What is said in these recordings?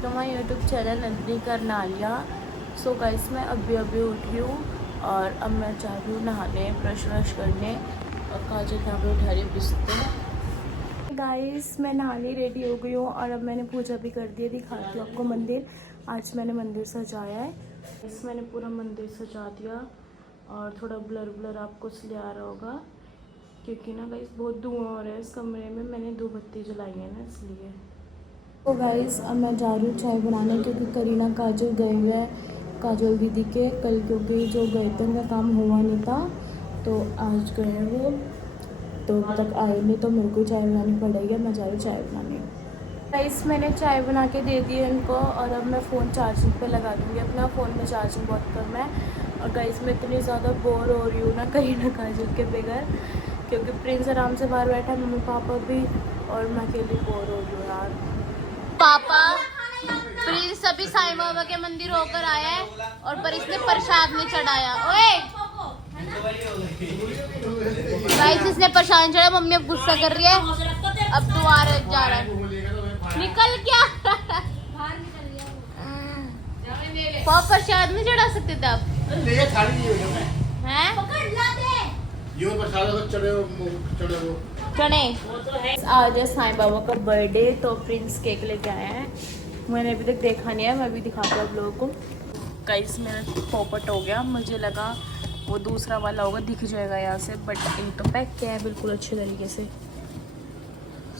Back to my YouTube channel Nandini Karnalia. So guys मैं अभी उठी हूँ और अब मैं जा रही हूँ नहाने, ब्रश व्रश करने और काजल यहाँ पे उठा रही हूँ बिस्तर। गाइस मैं नहाने रेडी हो गई हूँ और अब मैंने पूजा भी कर दी है। दिखाती हूँ आपको मंदिर। आज मैंने मंदिर सजाया है। इस मैंने पूरा मंदिर सजा दिया और थोड़ा ब्लर ब्लर आपको इसलिए आ रहा होगा क्योंकि ना गाइस बहुत धुआं हो रहा है इस कमरे में। मैंने 2 बत्ती जलाई है ना इसलिए। तो गाइस अब मैं जा रही हूँ चाय बनाने क्योंकि करीना काजल गए हुए हैं काजल दीदी के कल, क्योंकि जो गए थे उनका काम हुआ नहीं था तो आज गए हैं वो, तो अब तक आए नहीं तो मेरे को चाय बनानी पड़ेगी। मैं जा रही हूँ चाय बनाने। गाइस मैंने चाय बना के दे दी है इनको और अब मैं फ़ोन चार्जिंग पे लगा दूँगी। अपना फ़ोन में चार्जिंग बहुत कम है और गाइस मैं इतनी ज़्यादा बोर हो रही हूँ ना करीना काजल के बगैर, क्योंकि प्रिंस आराम से बाहर बैठा, मम्मी पापा भी, और मैं अकेली बोर हो रही हूँ यार। पापा प्रिंस अभी साईं बाबा के मंदिर होकर आया है और पर इसने प्रसाद नहीं चढ़ाया। ओए गाइस इसने प्रसाद नहीं चढ़ाया। मम्मी अब गुस्सा कर रही है, अब दोबारा जा रहा है। निकल क्या पापा प्रसाद नहीं चढ़ा सकते थे आप चने। आज है साईं बाबा का बर्थडे तो प्रिंस केक लेके आया है। मैंने अभी तक देखा नहीं है, मैं भी दिखाता हूँ आप लोगों को। गाइस मेरा पोपट हो गया, मुझे लगा वो दूसरा वाला होगा, दिख जाएगा यहाँ से, बट इन तो पैक किया है बिल्कुल अच्छे तरीके से।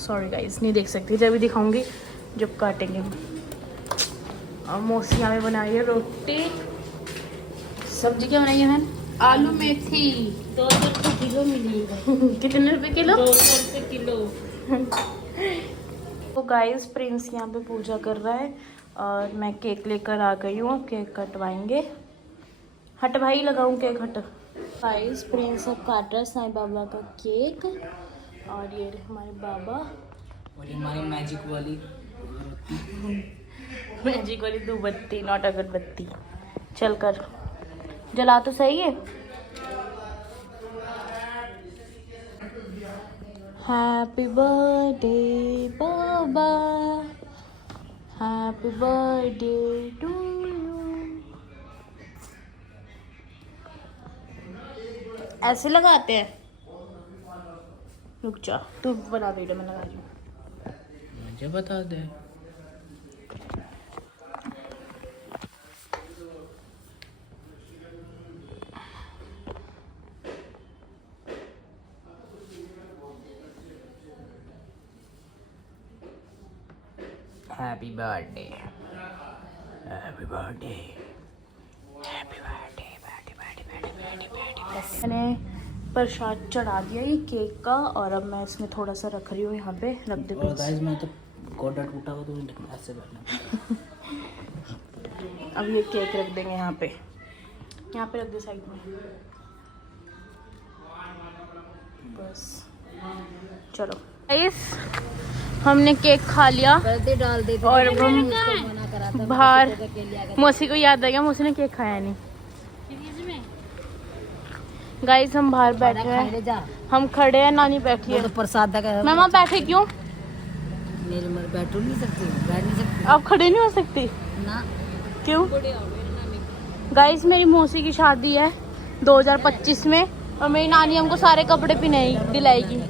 सॉरी गाइस नहीं देख सकती, जब भी दिखाऊंगी जब काटेंगे हम। और मौसी यहाँ में बनाई है रोटी। सब्जी क्या बनाई है मैंने? आलू मेथी 200 रुपये किलो मिली है। कितने रुपए किलो? 200 रुपये किलो। तो गाइस प्रिंस यहाँ पे पूजा कर रहा है और मैं केक लेकर आ गई हूँ। केक कटवाएंगे। हट भाई लगाऊँ केक, हट। गाइस प्रिंस अब काट रहा है साईं बाबा का केक और ये हमारे बाबा और ये हमारी मैजिक वाली धूपबत्ती, नॉट अगरबत्ती। चल कर जला तो सही है। हैप्पी बर्थडे बाबा, हैप्पी बर्थडे टू यू। ऐसे लगाते हैं। रुक जा, तू बना वीडियो में लगा रही हूँ। मुझे बता दे। Happy birthday, happy birthday, happy birthday, birthday. मैंने प्रसाद चढ़ा दिया ये केक का और अब मैं इसमें थोड़ा सा रख रही हूँ, यहाँ पे रख दे। और गाइस मैं तो गोटा टूटा हुआ तो ऐसे बैठना। अब ये केक रख देंगे यहाँ पे रख दे साइड में। बस चलो गाइस हमने केक खा लिया डाल दे और हम बाहर। मौसी को याद आ गया, मौसी ने केक खाया नहीं। गाइस हम बाहर बैठे हैं, हम खड़े हैं, नानी बैठी है। तो प्रसाद का मैं वहाँ बैठे क्यों? मेरे मर बैठ नहीं सकती। आप खड़े नहीं हो सकती ना क्यों? गाइस मेरी मौसी की शादी है 2025 में और मेरी नानी हमको सारे कपड़े दिलाएगी।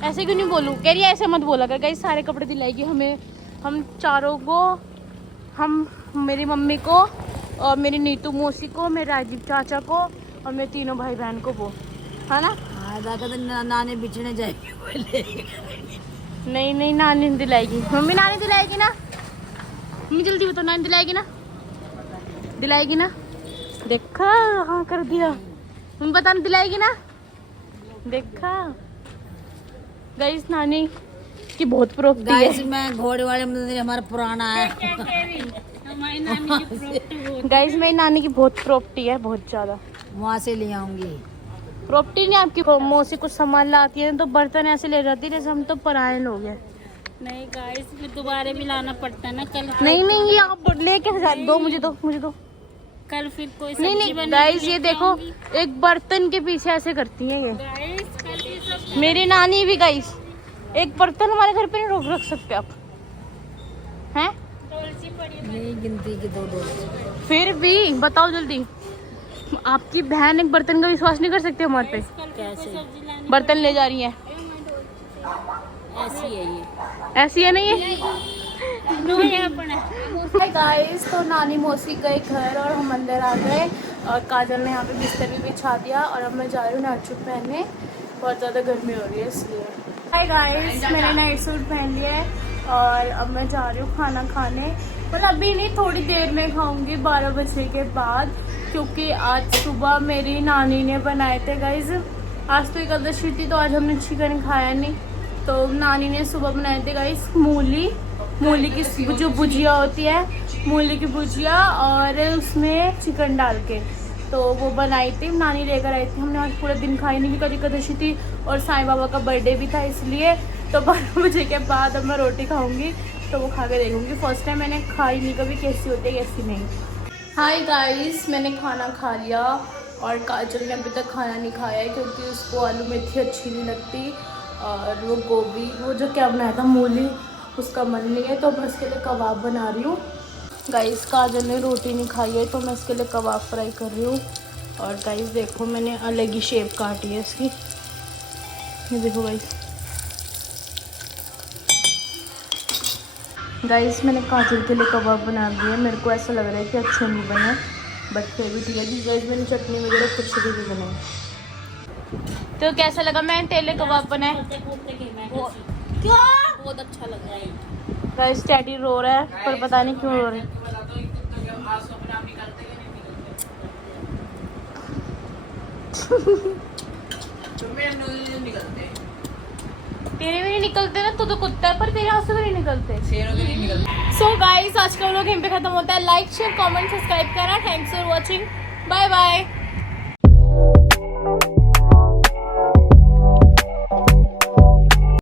ऐसे क्यों नहीं बोलूँ? कह रही है ऐसे मत बोला कर। गाइस सारे कपड़े दिलाएगी हमें, हम चारों को, हम मेरी मम्मी को और मेरी नीतू मौसी को, मेरे राजीव चाचा को और मेरे तीनों भाई बहन को, वो है ना। नानी बिछने जाएगी। नहीं नानी दिलाएगी। मम्मी नानी दिलाएगी ना? मम्मी जल्दी बताओ, नानी दिलाएगी ना? देखा हाँ कर दिया। मम्मी बता दिलाएगी ना? देखा गाइस नानी की बहुत प्रोपर्टी है। मैं घोड़े वाले मंदिर हमारा पुराना है। गाइस मेरी नानी की बहुत प्रॉपर्टी है, बहुत ज्यादा। वहाँ से ले आऊंगी। प्रॉपर्टी नहीं आपकी, मौसी कुछ सामान लाती है तो बर्तन ऐसे ले जाती है जैसे हम तो पराये लोग हैं। नहीं गाइस फिर दोबारा भी लाना पड़ता है ना। कल नहीं ये आप लेके दो, मुझे दो। कल फिर कोई नहीं गाइस ये देखो, एक बर्तन के पीछे ऐसे करती है ये। गाइस कल ये सब मेरी नानी भी गाइस एक बर्तन हमारे घर पे नहीं रख सकते आप हैं। तुलसी नहीं गिनती के दो दो। फिर भी बताओ जल्दी। आपकी बहन एक बर्तन का विश्वास नहीं कर सकती हमारे पे। कैसे? बर्तन ले जा रही है। ऐसी है ये। ऐसी है नहीं है। हाय गाइस, तो नानी मौसी गए घर और हम अंदर आ गए और काजल ने यहाँ पे बिस्तर भी बिछा दिया और अब मैं जा रही हूँ नाइट सूट पहनने। बहुत ज़्यादा गर्मी हो रही है इसलिए। हाय गाइस, मैंने नाइट सूट पहन लिया है और अब मैं जा रही हूँ खाना खाने। पर अभी नहीं, थोड़ी देर में खाऊंगी 12 बजे के बाद, क्योंकि आज सुबह मेरी नानी ने बनाए थे गाइस। आज तो एकादशी थी तो आज हमने चिकन खाया नहीं, तो नानी ने सुबह बनाए थे गाइस मूली की जो भुजिया होती है, मूली की भुजिया और उसमें चिकन डाल के, तो वो बनाई थी, नानी लेकर आई थी। हमने आज पूरा दिन खाई नहीं क्योंकि एकादशी थी और साईं बाबा का बर्थडे भी था, इसलिए तो 12 बजे के बाद अब मैं रोटी खाऊंगी, तो वो खा के देखूंगी। फर्स्ट टाइम मैंने खाई नहीं कभी, कैसी होती है कैसी नहीं। हाय गाइस, मैंने खाना खा लिया और काजल ने अभी तक खाना नहीं खाया है क्योंकि उसको आलू मेथी अच्छी नहीं लगती और वो गोभी, वो जो क्या बनाया था मूली, उसका मन नहीं है, तो मैं इसके लिए कबाब बना रही हूँ। गाइस, काजल ने रोटी नहीं खाई है तो मैं इसके लिए कबाब फ्राई कर रही हूँ। और गाइस देखो, मैंने अलग ही शेप काटी है इसकी, ये देखो गाइस मैंने काजल के लिए कबाब बना दिए। मेरे को ऐसा लग रहा है कि अच्छे नहीं बने, बट फिर भी ठीक है कि गाइस मैंने चटनी वगैरह कुछ भी नहीं बनाई। तो कैसा लगा मैंने तेले कबाब बनाए? क्या? बहुत अच्छा लग रहा है। गाइस टैडी रो रहा है पर पता नहीं क्यों रो रहा है। तेरे भी नहीं निकलते ना, तू तो कुत्ता है, पर तेरे आंसू भी नहीं निकलते। सो गाइस, आज का व्लॉग यहीं पे खत्म होता है। लाइक शेयर कमेंट सब्सक्राइब करना। Thanks for watching, bye bye.